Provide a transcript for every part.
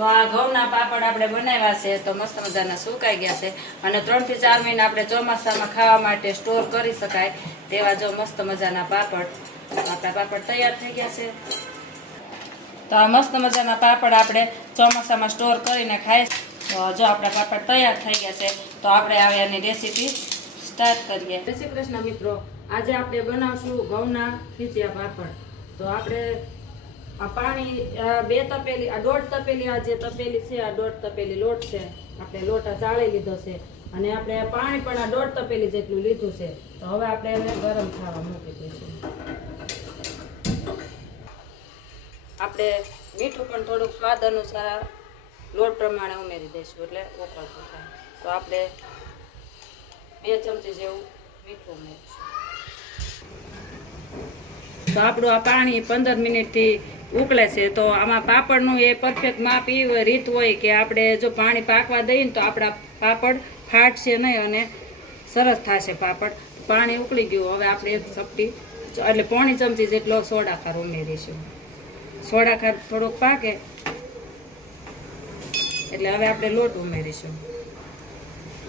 તો આ ઘઉંના પાપડ આપણે બનાવ્યા છે, તો મસ્ત મજાના સુકાઈ ગયા છે. અને ત્રણથી ચાર મહિના આપણે ચોમાસામાં ખાવા માટે સ્ટોર કરી શકાય તેવા જો મસ્ત મજાના પાપડ. આપણા પાપડ તૈયાર થઈ ગયા છે. તો આ મસ્ત મજાના પાપડ આપણે ચોમાસામાં સ્ટોર કરીને ખાઈ તો જો આપણા પાપડ તૈયાર થઈ ગયા છે, તો આપણે હવે એની રેસીપી સ્ટાર્ટ કરીએ. જય શ્રી કૃષ્ણ મિત્રો, આજે આપણે બનાવશું ઘઉંના ખીચિયા પાપડ. તો આપણે આ પાણી બે તપેલી, આ દોઢ તપેલી, આ જે તપેલી છે, આ દોઢ તપેલી લોટ છે. આપણે લોટ ચાળી લીધો છે. અને આપણે પાણી પણ આ દોઢ તપેલી જેટલું લીધું છે. તો હવે આપણે એને ગરમ થવા મૂકી દઈશું. આપણે મીઠું પણ થોડુંક સ્વાદ અનુસાર લોટ પ્રમાણે ઉમેરી દઈશું, એટલે ઓકળતું થાય. તો આપણે બે ચમચી જેવું મીઠું ઉમેરીશું. તો આપણું આ પાણી પંદર મિનિટથી ઉકળે છે, તો આમાં પાપડનું એ પરફેક્ટ માપ એ રીત હોય કે આપણે જો પાણી પાકવા દઈએ ને તો આપણા પાપડ ફાટશે નહીં અને સરસ થશે પાપડ. પાણી ઉકળી ગયું, હવે આપણે એક ચપટી, એટલે પોણી ચમચી જેટલો સોડા ખાર ઉમેરીશું. સોડા ખાર થોડોક પાકે, એટલે હવે આપણે લોટ ઉમેરીશું.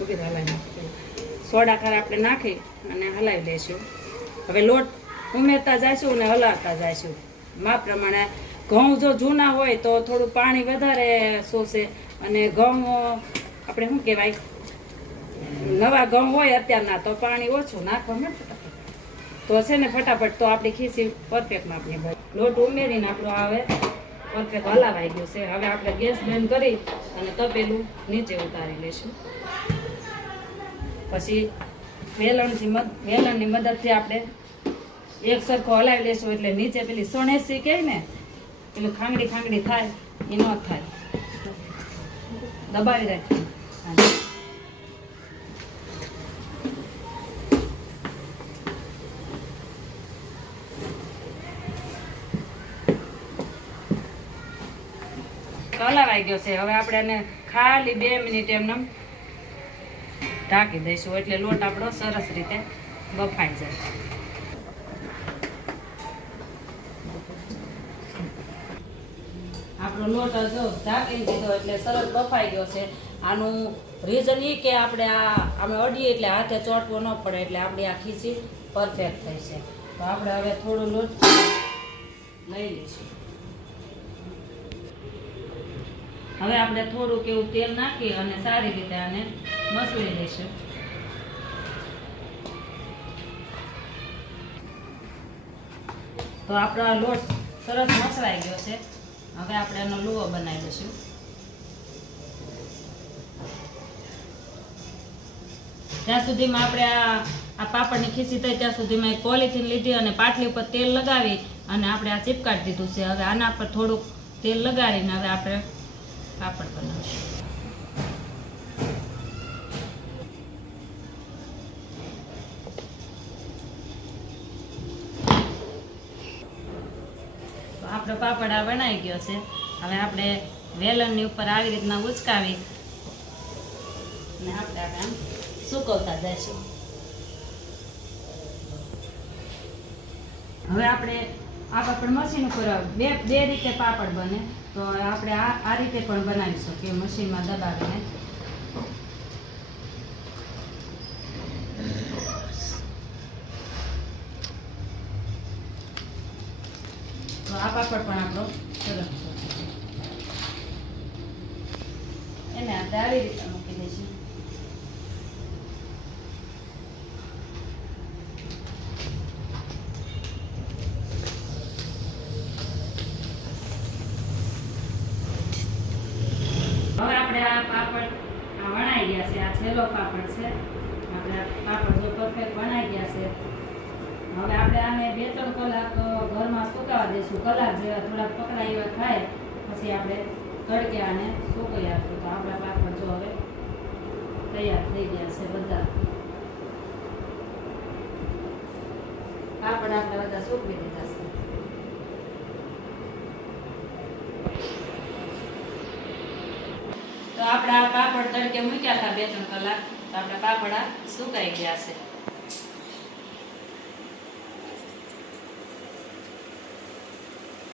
ઊભી હલાવી નાખીએ. સોડા ખાર આપણે નાખી અને હલાવી લઈશું. હવે લોટ ઉમેરતા જઈશું અને હલાવતા જઈશું. માપ પ્રમાણે ઘઉં જો જૂના હોય તો થોડું પાણી વધારે શોષે અને ઘઉં, આપણે શું કહેવાય? નવા ઘઉં હોય અત્યારના તો પાણી ઓછું નાખવા મળે તો છે ને ફટાફટ તો આપણી ખીસી પરફેક્ટમાં આપણે લોટ ઉમેરીને આપણો આવે. પરફેક્ટ હલાવાઈ ગયું છે. હવે આપણે ગેસ બંધ કરી અને તપેલું નીચે ઉતારી લઈશું. પછી વેલણથી વેલણની મદદથી આપણે એક સરખો હલાવી લેશું એટલે નીચે પેલી સણેસી કહે ને, પેલું ખાંગડી ખાંગડી થાય, એ ન થાય. દબાવી રાખી હલાવાઈ ગયો છે. હવે આપણે એને ખાલી બે મિનિટ એમને ઢાંકી દઈશું, એટલે લોટ આપણો સરસ રીતે બફાઈ જાય. આપણો લોટ જો ઢાંકી દીધો એટલે સરસ બફાઈ ગયો છે. આનું રીઝન એ કે આપણે આ, અમે અડીએ એટલે હાથે ચોટવો ન પડે એટલે આપણી આ ખીચી પરફેક્ટ થઈ છે. તો આપણે હવે થોડું લોટ લઈ લઈશું. હવે આપણે થોડુંક એવું તેલ નાખી અને સારી રીતે આને મસળી લઈશું. તો આપણો લોટ સરસ મસળાઈ ગયો છે. હવે આપણે એનો લુઓ બનાવી દઈશું. ત્યાં સુધીમાં આપણે આ આ પાપડની ખીસી થઈ ત્યાં સુધીમાં એક પોલિથીન લીધી અને પાટલી ઉપર તેલ લગાવી અને આપણે આ ચીપકાડી દીધું છે. હવે આના પર થોડુંક તેલ લગાડીને હવે આપણે પાપડ બનાવીશું. આપણો પાપડ આ બનાવી ગયો છે. હવે આપણે વેલણની ઉપર આવી રીતના ઉચકાવી અને આપણે આમ સુકવતા જઈશું. હવે આપણે આ પાપડ મશીન ઉપર બે બે રીતે પાપડ બને. તો આપણે આ આ રીતે પણ બનાવી શકીએ મશીનમાં દબાવીને આ પાપડ પણ આપણો સરસ એને આપણે આવી રીતે મૂકી દઈશું. હવે આપણે આ પાપડ વણાઈ ગયા છે. આ છેલ્લો પાપડ છે. આપણે પાપડ જો પરફેક્ટ વણાઈ ગયા છે. હવે આપણે આને બે ત્રણ કલાક ઘરમાં સુકાવા દઈશું કલાક જેવા થોડાક પકડા એવા થાય, પછી આપણે તડકે આને સુકાઈ આપશું. તો આપણા પાપડ જો હવે તૈયાર થઈ ગયા છે બધા. પાપડ આપણે બધા સૂકવી દીધા છે. તો આપણા પાપડ તડકે મૂક્યા હતા બે ત્રણ કલાક, તો આપણા પાપડ સુકાઈ ગયા છે.